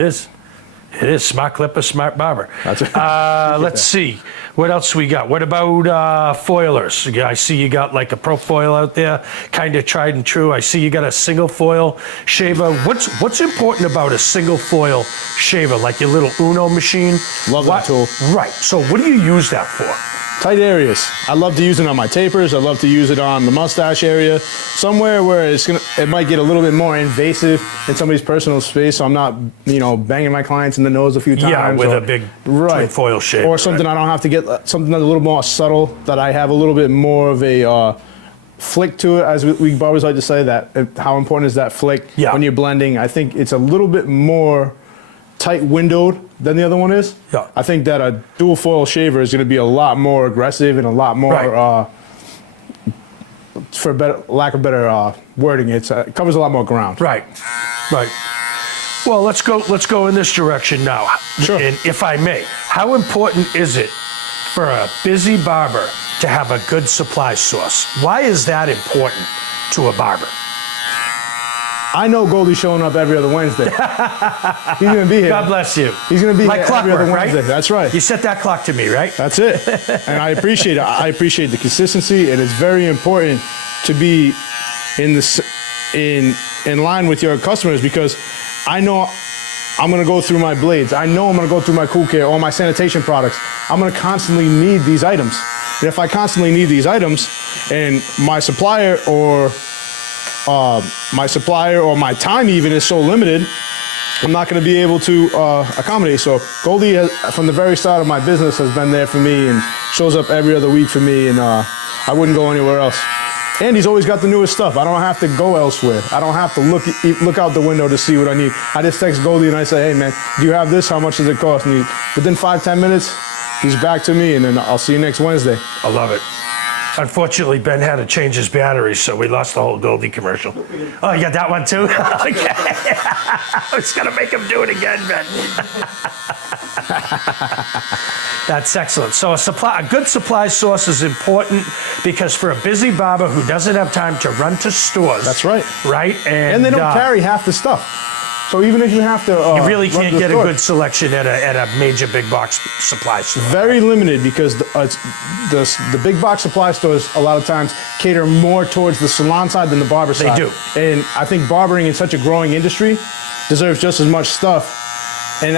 It is. It is. Smart clipper, smart barber. That's right. Let's see. What else we got? What about foilers? Yeah, I see you got like a pro foil out there, kind of tried and true. I see you got a single foil shaver. What's important about a single foil shaver? Like your little Uno machine? Love that tool. Right. So what do you use that for? Tight areas. I love to use it on my tapers. I love to use it on the mustache area. Somewhere where it might get a little bit more invasive in somebody's personal space, so I'm not, banging my clients in the nose a few times. Yeah, with a big twin foil shaver. Or something I don't have to get, something that's a little more subtle, that I have a little bit more of a flick to it, as we barbers like to say, that how important is that flick when you're blending. I think it's a little bit more tight windowed than the other one is. Yeah. I think that a dual foil shaver is going to be a lot more aggressive and a lot more, for lack of better wording, it covers a lot more ground. Right. Right. Well, let's go in this direction now. Sure. And if I may, how important is it for a busy barber to have a good supply source? Why is that important to a barber? I know Goldy's showing up every other Wednesday. He's going to be here. God bless you. He's going to be like here every other clockwork, Wednesday. Right? That's right. You set that clock to me, right? That's it. And I appreciate it. I appreciate the consistency, and it's very important to be in line with your customers, because I know I'm going to go through my blades. I know I'm going to go through my cool care, all my sanitation products. I'm going to constantly need these items. And if I constantly need these items, and my supplier or my time even is so limited, I'm not going to be able to accommodate. So Goldy, from the very start of my business, has been there for me and shows up every other week for me, and I wouldn't go anywhere else. And he's always got the newest stuff. I don't have to go elsewhere. I don't have to look out the window to see what I need. I just text Goldy and I say, hey man, do you have this? How much does it cost? And within 5-10 minutes, he's back to me, and then I'll see you next Wednesday. I love it. Unfortunately, Ben had to change his batteries, so we lost the whole Goldy commercial. Oh, you got that one too? Okay. I was going to make him do it again, Ben. That's excellent. So a good supply source is important, because for a busy barber who doesn't have time to run to stores. That's right. Right? And they don't carry half the stuff. So even if you have to, you really can't get a good selection at a major big box supply store. Very limited, because the big box supply stores a lot of times cater more towards the salon side than the barber side. They do. And I think barbering in such a growing industry deserves just as much stuff. And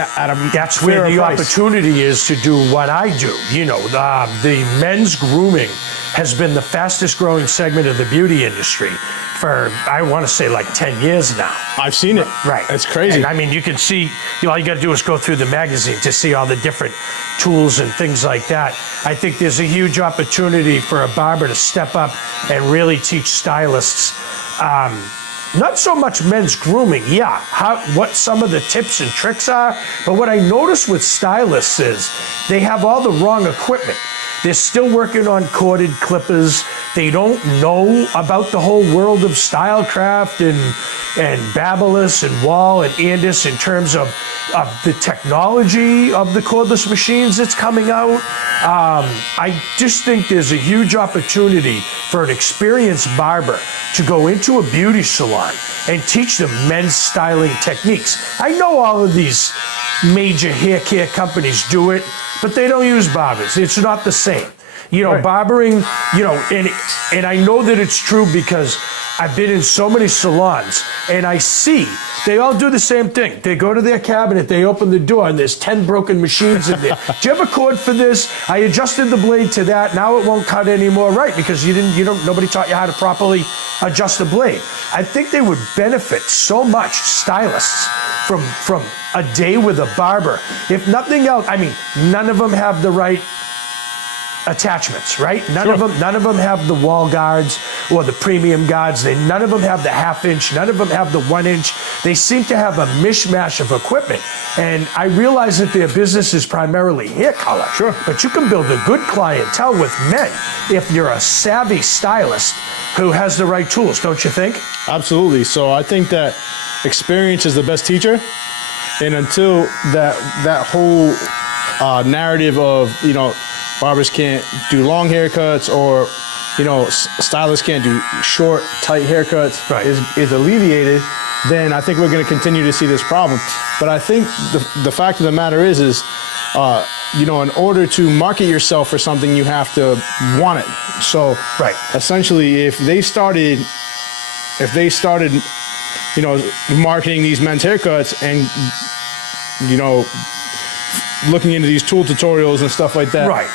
that's where the opportunity is to do what I do. The men's grooming has been the fastest growing segment of the beauty industry for, I want to say, like 10 years now. I've seen it. Right. It's crazy. And I mean, you can see, all you got to do is go through the magazine to see all the different tools and things like that. I think there's a huge opportunity for a barber to step up and really teach stylists, not so much men's grooming, what some of the tips and tricks are, but what I notice with stylists is they have all the wrong equipment. They're still working on corded clippers. They don't know about the whole world of Stylecraft and Babyliss and Wall and Andis in terms of the technology of the cordless machines that's coming out. I just think there's a huge opportunity for an experienced barber to go into a beauty salon and teach them men's styling techniques. I know all of these major hair care companies do it, but they don't use barbers. It's not the same. Right. Barbering, and I know that it's true because I've been in so many salons, and I see they all do the same thing. They go to their cabinet, they open the door, and there's 10 broken machines in there. Do you have a cord for this? I adjusted the blade to that. Now it won't cut anymore, right? Because nobody taught you how to properly adjust the blade. I think they would benefit so much, stylists, from a day with a barber. If nothing else, I mean, none of them have the right attachments, right? None of them have the wall guards or the premium guards. None of them have the 1/2 inch. None of them have the 1 inch. They seem to have a mishmash of equipment. And I realize that their business is primarily hair color. Sure. But you can build a good clientele with men if you're a savvy stylist who has the right tools, don't you think? Absolutely. So I think that experience is the best teacher. And until that whole narrative of, barbers can't do long haircuts, or stylists can't do short, tight haircuts, right, is alleviated, then I think we're going to continue to see this problem. But I think the fact of the matter is you know, in order to market yourself for something, you have to want it. So Right. essentially, if they started, you know, marketing these men's haircuts and, you know, looking into these tool tutorials and stuff like that, Right.